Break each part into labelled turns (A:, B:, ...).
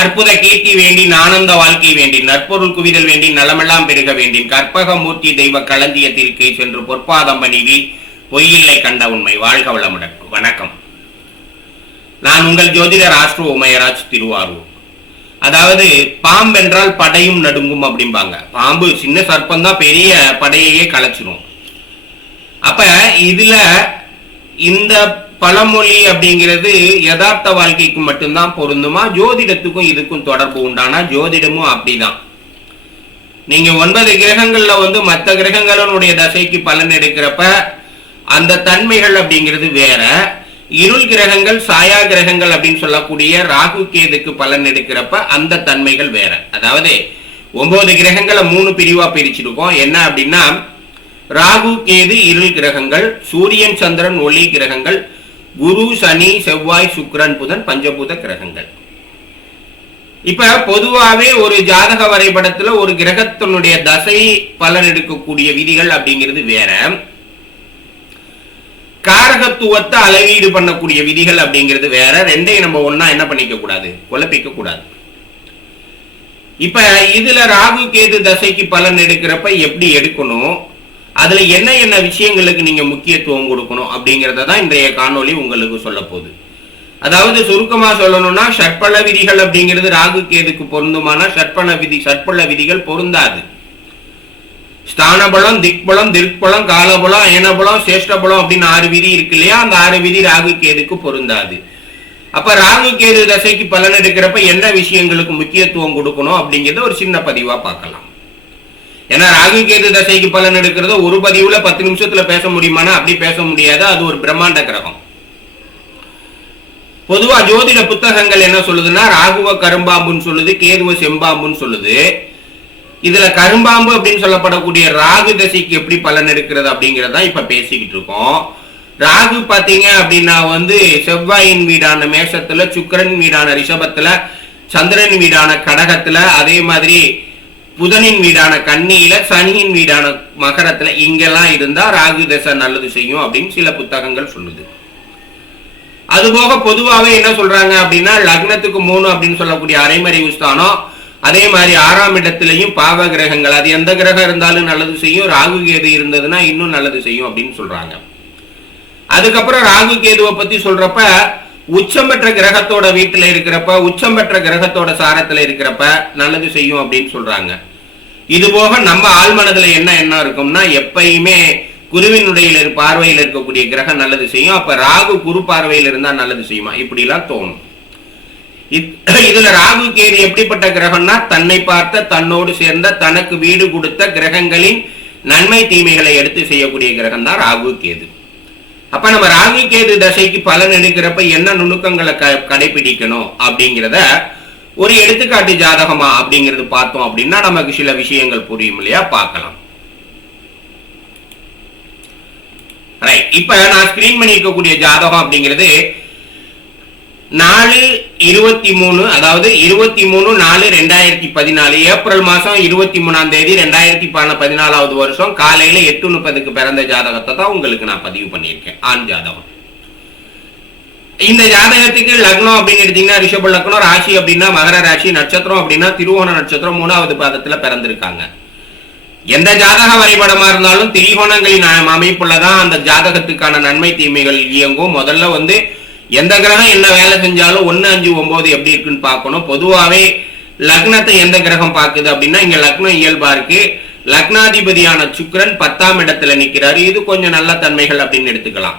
A: அற்புத கீர்த்தி வேண்டி ஆனந்த வாழ்க்கை வேண்டி நற்பொருள் குவிதல் வேண்டி நலமெல்லாம் பெருக வேண்டி கற்பக மூர்த்தி தெய்வ களந்தியத்திற்கு சென்று பொற்பாதம் பணிவி பொய்யில்லை கண்ட உண்மை வாழ்க வளமுடன். வணக்கம். நான் உங்கள் ஜோதிடர் ஆஸ்ட்ரோ உமையராஜ் திருவாரூர். அதாவது பாம்பென்றால் படையும் நடுங்கும் அப்படிம்பாங்க. பாம்பு சின்ன சர்ப்பம் தான் பெரிய படையையே கலைச்சிரும். அப்ப இதுல இந்த பழமொழி அப்படிங்கிறது யதார்த்த வாழ்க்கைக்கு மட்டும்தான் பொருந்துமா? ஜோதிடத்துக்கும் இதுக்கும் தொடர்பு உண்டானா? ஜோதிடமும் அப்படிதான். நீங்க ஒன்பது கிரகங்கள்ல வந்து மற்ற கிரகங்களுடைய தசைக்கு பலன் எடுக்கிறப்ப அந்த தன்மைகள் அப்படிங்கிறது வேற. இருள் கிரகங்கள் சாயா கிரகங்கள் அப்படின்னு சொல்லக்கூடிய ராகு கேதுக்கு பலன் எடுக்கிறப்ப அந்த தன்மைகள் வேற. அதாவது ஒன்பது கிரகங்களை மூணு பிரிவா பிரிச்சிருக்கோம். என்ன அப்படின்னா ராகு கேது இருள் கிரகங்கள் சூரியன் சந்திரன் ஒளி கிரகங்கள் குரு சனி செவ்வாய் சுக்ரன் புதன் பஞ்சபூத கிரகங்கள். இப்ப பொதுவாவே ஒரு ஜாதக வரைபடத்துல ஒரு கிரகத்தினுடைய தசை பலன் எடுக்கக்கூடிய விதிகள் அப்படிங்கிறது வேற. காரகத்துவத்தை அளவீடு பண்ணக்கூடிய விதிகள் அப்படிங்கிறது வேற. ரெண்டையும் நம்ம ஒன்னா என்ன பண்ணிக்க கூடாது? குழப்பிக்க கூடாது. இப்ப இதுல ராகு கேது தசைக்கு பலன் எடுக்கிறப்ப எப்படி எடுக்கணும்? அதுல என்ன என்ன விஷயங்களுக்கு நீங்க முக்கியத்துவம் கொடுக்கணும் அப்படிங்கறத தான் இன்றைய காணொளி உங்களுக்கு சொல்ல போகுது. அதாவது சுருக்கமா சொல்லணும்னா ஷட்பல விதிகள் அப்படிங்கிறது ராகு கேதுக்கு பொருந்துமானா ஷட்பல விதி ஷட்பல விதிகள் பொருந்தாது. ஸ்தானபலம் திக்பலம் திருக்பலம் காலபலம் ஏனபலம் சேஷ்டபலம் அப்படின்னு ஆறு விதி இருக்கு இல்லையா? அந்த ஆறு விதி ராகு கேதுக்கு பொருந்தாது. அப்ப ராகு கேது தசைக்கு பலன் எடுக்கிறப்ப என்ன விஷயங்களுக்கு முக்கியத்துவம் கொடுக்கணும் அப்படிங்கறத ஒரு சின்ன பதிவா பார்க்கலாம். ஏன்னா ராகு கேது தசைக்கு பலன் எடுக்கிறத ஒரு பதிவுல பத்து நிமிஷத்துல பேச முடியுமானா அப்படி பேச முடியாது. அது ஒரு பிரம்மாண்ட கிரகம். பொதுவா ஜோதிட புத்தகங்கள் என்ன சொல்லுதுன்னா ராகுவ கரும்பாம்புன்னு சொல்லுது கேதுவ செம்பாம்புன்னு சொல்லுது. இதுல கரும்பாம்பு அப்படின்னு சொல்லப்படக்கூடிய ராகு தசைக்கு எப்படி பலன் எடுக்கிறது அப்படிங்கறத இப்ப பேசிக்கிட்டு இருக்கோம். ராகு பாத்தீங்க அப்படின்னா வந்து செவ்வாயின் வீடான மேஷத்துல சுக்கிரன் வீடான ரிஷபத்துல சந்திரன் வீடான கடகத்துல அதே மாதிரி புதனின் வீடான கண்ணியில சனியின் வீடான மகரத்துல இங்கெல்லாம் இருந்தா ராகு தசை நல்லது செய்யும் அப்படின்னு சில புத்தகங்கள் சொல்லுது. அதுபோக பொதுவாகவே என்ன சொல்றாங்க அப்படின்னா லக்னத்துக்கு மூணு அப்படின்னு சொல்லக்கூடிய அரைமறை உஸ்தானம் அதே மாதிரி ஆறாம் இடத்துலையும் பாவ கிரகங்கள். அது எந்த கிரகம் இருந்தாலும் நல்லது செய்யும். ராகு கேது இருந்ததுன்னா இன்னும் நல்லது செய்யும் அப்படின்னு சொல்றாங்க. அதுக்கப்புறம் ராகு கேதுவை பத்தி சொல்றப்ப உச்சம் பெற்ற கிரகத்தோட வீட்டில் இருக்கிறப்ப உச்சம் பெற்ற கிரகத்தோட சாரத்தில் இருக்கிறப்ப நல்லது செய்யும் அப்படின்னு சொல்றாங்க. இது போக நம்ம ஆழ்மனதுல என்ன என்ன இருக்கும்னா எப்பயுமே குருவினுடைய இரு- பார்வையில் இருக்கக்கூடிய கிரகம் நல்லது செய்யும். அப்ப ராகு குரு பார்வையில் இருந்தா நல்லது செய்யுமா? இப்படி எல்லாம் தோணும் இதுல ராகு கேது எப்படிப்பட்ட கிரகம்னா தன்னை பார்த்த தன்னோடு சேர்ந்த தனக்கு வீடு கொடுத்த கிரகங்களின் நன்மை தீமைகளை எடுத்து செய்யக்கூடிய கிரகம் தான் ராகு கேது. அப்ப நம்ம ராகு கேது தசைக்கு பலன் எடுக்கிறப்ப என்ன நுணுக்கங்களை க- கடைபிடிக்கணும் அப்படிங்கிறத ஒரு எடுத்துக்காட்டு ஜாதகமா அப்படிங்கிறது பார்த்தோம் அப்படின்னா நமக்கு சில விஷயங்கள் புரியும் இல்லையா? பார்க்கலாம். ரைட் இப்ப நான் ஸ்கிரீன் பண்ணி இருக்கக்கூடிய ஜாதகம் அப்படிங்கிறது நாலு இருபத்தி மூணு அதாவது இருபத்தி மூணு நாலு ரெண்டாயிரத்தி பதினாலு ஏப்ரல் மாசம் இருபத்தி மூணாம் தேதி ரெண்டாயிரத்தி பதினாலாவது வருஷம் காலையில எட்டு முப்பதுக்கு பிறந்த ஜாதகத்தை தான் உங்களுக்கு நான் பதிவு பண்ணியிருக்கேன். ஆண் ஜாதகம். இந்த ஜாதகத்துக்கு லக்னம் அப்படின்னு எடுத்தீங்கன்னா ரிஷப லக்னம் ராசி அப்படின்னா மகர ராசி நட்சத்திரம் அப்படின்னா திருவோண நட்சத்திரம் மூணாவது பாதத்துல பிறந்திருக்காங்க. எந்த ஜாதக வரைபடமா இருந்தாலும் திரிகோணங்களின் அமைப்புல அமைப்புலதான் அந்த ஜாதகத்துக்கான நன்மை தீமைகள் இயங்கும். முதல்ல வந்து எந்த கிரகம் என்ன வேலை செஞ்சாலும் ஒன்னு அஞ்சு ஒன்பது எப்படி இருக்குன்னு பார்க்கணும். பொதுவாவே லக்னத்தை எந்த கிரகம் பார்க்குது அப்படின்னா இங்க லக்னம் இயல்பா இருக்கு. லக்னாதிபதியான சுக்ரன் பத்தாம் இடத்துல நிக்கிறாரு. இது கொஞ்சம் நல்ல தன்மைகள் அப்படின்னு எடுத்துக்கலாம்.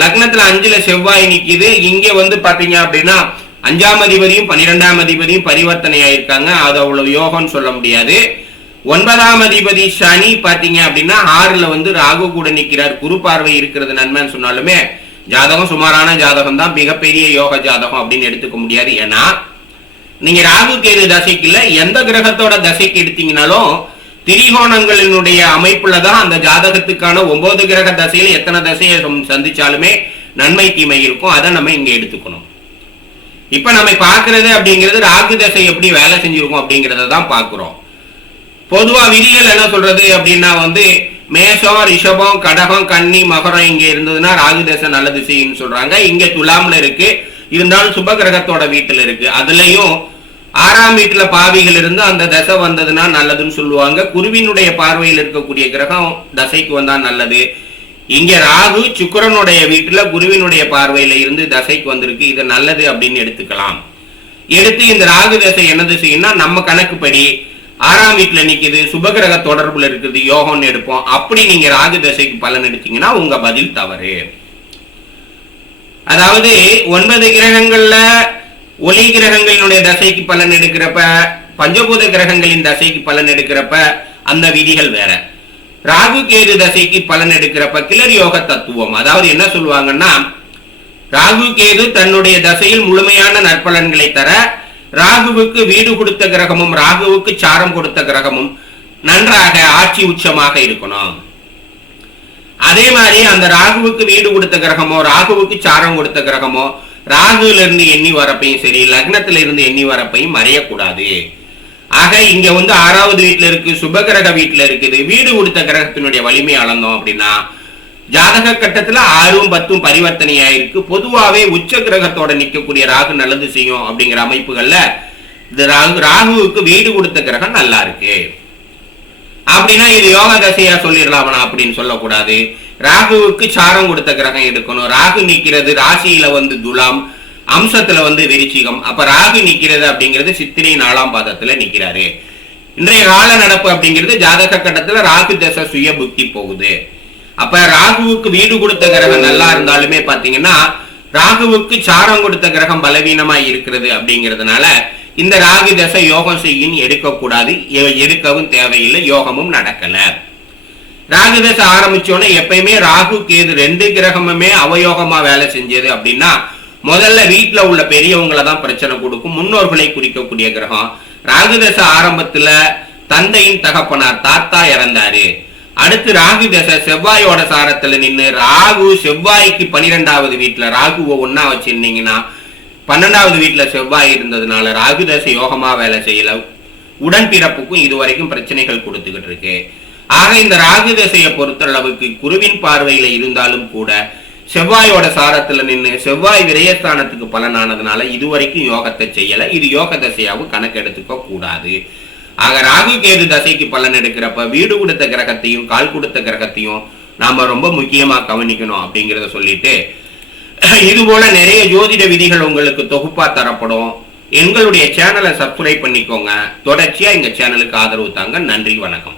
A: லக்னத்துல அஞ்சுல செவ்வாய் நிக்குது. இங்க வந்து பாத்தீங்க அப்படின்னா அஞ்சாம் அதிபதியும் பன்னிரெண்டாம் அதிபதியும் பரிவர்த்தனை ஆயிருக்காங்க. அது அவ்வளவு யோகம்னு சொல்ல முடியாது. ஒன்பதாம் அதிபதி சனி பாத்தீங்க அப்படின்னா ஆறுல வந்து ராகு கூட நிக்கிறார். குரு பார்வை இருக்கிறது நன்மைன்னு சொன்னாலுமே ஜாதகம் சுமாரான ஜாதகம் தான் மிகப்பெரிய யோக ஜாதகம் அப்படின்னு எடுத்துக்க முடியாது. ஏன்னா நீங்க ராகு கேது தசைக்குல எந்த கிரகத்தோட தசைக்கு எடுத்தீங்கனாலும் திரிகோணங்களினுடைய அமைப்புல தான் அந்த ஜாதகத்துக்கான ஒன்பது கிரக தசையில எத்தனை தசையை சந்திச்சாலுமே நன்மை தீமை இருக்கும். அதை நம்ம இங்க எடுத்துக்கணும். இப்ப நம்ம பாக்குறது அப்படிங்கிறது ராகு தசை எப்படி வேலை செஞ்சிருக்கும் அப்படிங்கறத தான் பாக்குறோம் பொதுவா விதிகள் என்ன சொல்றது அப்படின்னா வந்து மேஷம் ரிஷபம் கடகம் கன்னி மகரம் இங்க இருந்ததுன்னா ராகு தசை நல்ல திசைன்னு சொல்றாங்க. இங்க துலாம்ல இருக்கு. இருந்தாலும் சுப கிரகத்தோட வீட்டுல இருக்கு. அதுலயும் ஆறாம் வீட்டுல பாவிகள் இருந்து அந்த தசை வந்ததுன்னா நல்லதுன்னு சொல்லுவாங்க. குருவினுடைய பார்வையில் இருக்கக்கூடிய கிரகம் தசைக்கு வந்தா நல்லது. இங்க ராகு சுக்கிரனுடைய வீட்டுல குருவினுடைய பார்வையில இருந்து தசைக்கு வந்திருக்கு. இது நல்லது அப்படின்னு எடுத்துக்கலாம். எடுத்து இந்த ராகு தசை என்னது செய்யும்னா நம்ம கணக்குப்படி ஆறாம் வீட்டுல நிக்குது சுபகிரக தொடர்புல இருக்குது யோகம்னு எடுப்போம். அப்படி நீங்க ராகு தசைக்கு பலன் எடுத்தீங்கன்னா உங்க பதில் தவறு. அதாவது ஒன்பது கிரகங்கள்ல ஒளி கிரகங்களினுடைய தசைக்கு பலன் எடுக்கிறப்ப பஞ்சபூத கிரகங்களின் தசைக்கு பலன் எடுக்கிறப்ப அந்த விதிகள் வேற. ராகு கேது தசைக்கு பலன் எடுக்கிறப்ப கிளர் யோக தத்துவம். அதாவது என்ன சொல்லுவாங்கன்னா ராகு கேது தன்னுடைய தசையில் முழுமையான நற்பலன்களை தர ராகுவுக்கு வீடு கொடுத்த கிரகமும் ராகுவுக்கு சாரம் கொடுத்த கிரகமும் நன்றாக ஆட்சி உச்சமாக இருக்கணும். அதே மாதிரி அந்த ராகுவுக்கு வீடு கொடுத்த கிரகமோ ராகுவுக்கு சாரம் கொடுத்த கிரகமோ ராகுல இருந்து எண்ணி வரப்பையும் சரி லக்னத்துல இருந்து எண்ணி வரப்பையும் மறையக்கூடாது. ஆக இங்க வந்து ஆறாவது வீட்டுல இருக்கு சுபகிரக வீட்டுல இருக்குது. வீடு கொடுத்த கிரகத்தினுடைய வலிமை அளந்தோம் அப்படின்னா ஜாதக கட்டத்துல ஆறும் பத்தும் பரிவர்த்தனையா இருக்கு பொதுவாவே உச்ச கிரகத்தோட நிக்கக்கூடிய ராகு நல்லது செய்யும் அப்படிங்கிற அமைப்புகள்ல இது ராகு ராகுவுக்கு வீடு கொடுத்த கிரகம் நல்லா இருக்கு. அப்படின்னா இது யோக தசையா சொல்லிடலாமா அப்படின்னு சொல்லக்கூடாது. ராகுவுக்கு சாரம் கொடுத்த கிரகம் எடுக்கணும். ராகு நிற்கிறது ராசியில வந்து துலாம் அம்சத்துல வந்து விருச்சிகம். அப்ப ராகு நிற்கிறது அப்படிங்கிறது சித்திரை நாலாம் பாதத்துல நிற்கிறாரு. இன்றைய கால நடப்பு அப்படிங்கிறது ஜாதக கட்டத்துல ராகு தசை சுய புக்தி போகுது. அப்ப ராகுவுக்கு வீடு கொடுத்த கிரகம் நல்லா இருந்தாலுமே பாத்தீங்கன்னா ராகுவுக்கு சாரம் கொடுத்த கிரகம் பலவீனமா இருக்கிறது அப்படிங்கிறதுனால இந்த ராகு தசை யோகம் செய்யும் எடுக்கக்கூடாது. எ- எடுக்கவும் தேவையில்லை யோகமும் நடக்கல. ராகுதசை ஆரம்பிச்சோன்னே எப்பயுமே ராகு கேது ரெண்டு கிரகமுமே அவயோகமா வேலை செஞ்சது அப்படின்னா முதல்ல வீட்டுல உள்ள பெரியவங்களை தான் பிரச்சனை கொடுக்கும் முன்னோர்களை குறிக்கக்கூடிய கிரகம். ராகுதச ஆரம்பத்துல தந்தையின் தகப்பனார் தாத்தா இறந்தாரு. அடுத்து ராகு தசை செவ்வாயோட சாரத்துல நின்னு ராகு செவ்வாய்க்கு பனிரெண்டாவது வீட்டுல ராகுவை ஒன்னா வச்சிருந்தீங்கன்னா பன்னெண்டாவது வீட்டுல செவ்வாய் இருந்ததுனால ராகு தசை யோகமா வேலை செய்யல. உடன்பிறப்புக்கும் இதுவரைக்கும் பிரச்சனைகள் கொடுத்துக்கிட்டு இருக்கு. ஆக இந்த ராகு தசையை பொறுத்தளவுக்கு குருவின் பார்வையில இருந்தாலும் கூட செவ்வாயோட சாரத்துல நின்று செவ்வாய் விரயஸ்தானத்துக்கு பலனானதுனால இதுவரைக்கும் யோகத்தை செய்யல. இது யோக தசையாவும் கணக்கெடுத்துக்க கூடாது. ஆக ராகு கேது தசைக்கு பலன் எடுக்கிறப்ப வீடு கொடுத்த கிரகத்தையும் கால் கொடுத்த கிரகத்தையும் நாம ரொம்ப முக்கியமா கவனிக்கணும் அப்படிங்கிறத சொல்லிட்டு இது போல நிறைய ஜோதிட விதிகள் உங்களுக்கு தொகுப்பா தரப்படும். எங்களுடைய சேனலை சப்ஸ்கிரைப் பண்ணிக்கோங்க. தொடர்ச்சியா எங்க சேனலுக்கு ஆதரவு தாங்க. நன்றி வணக்கம்.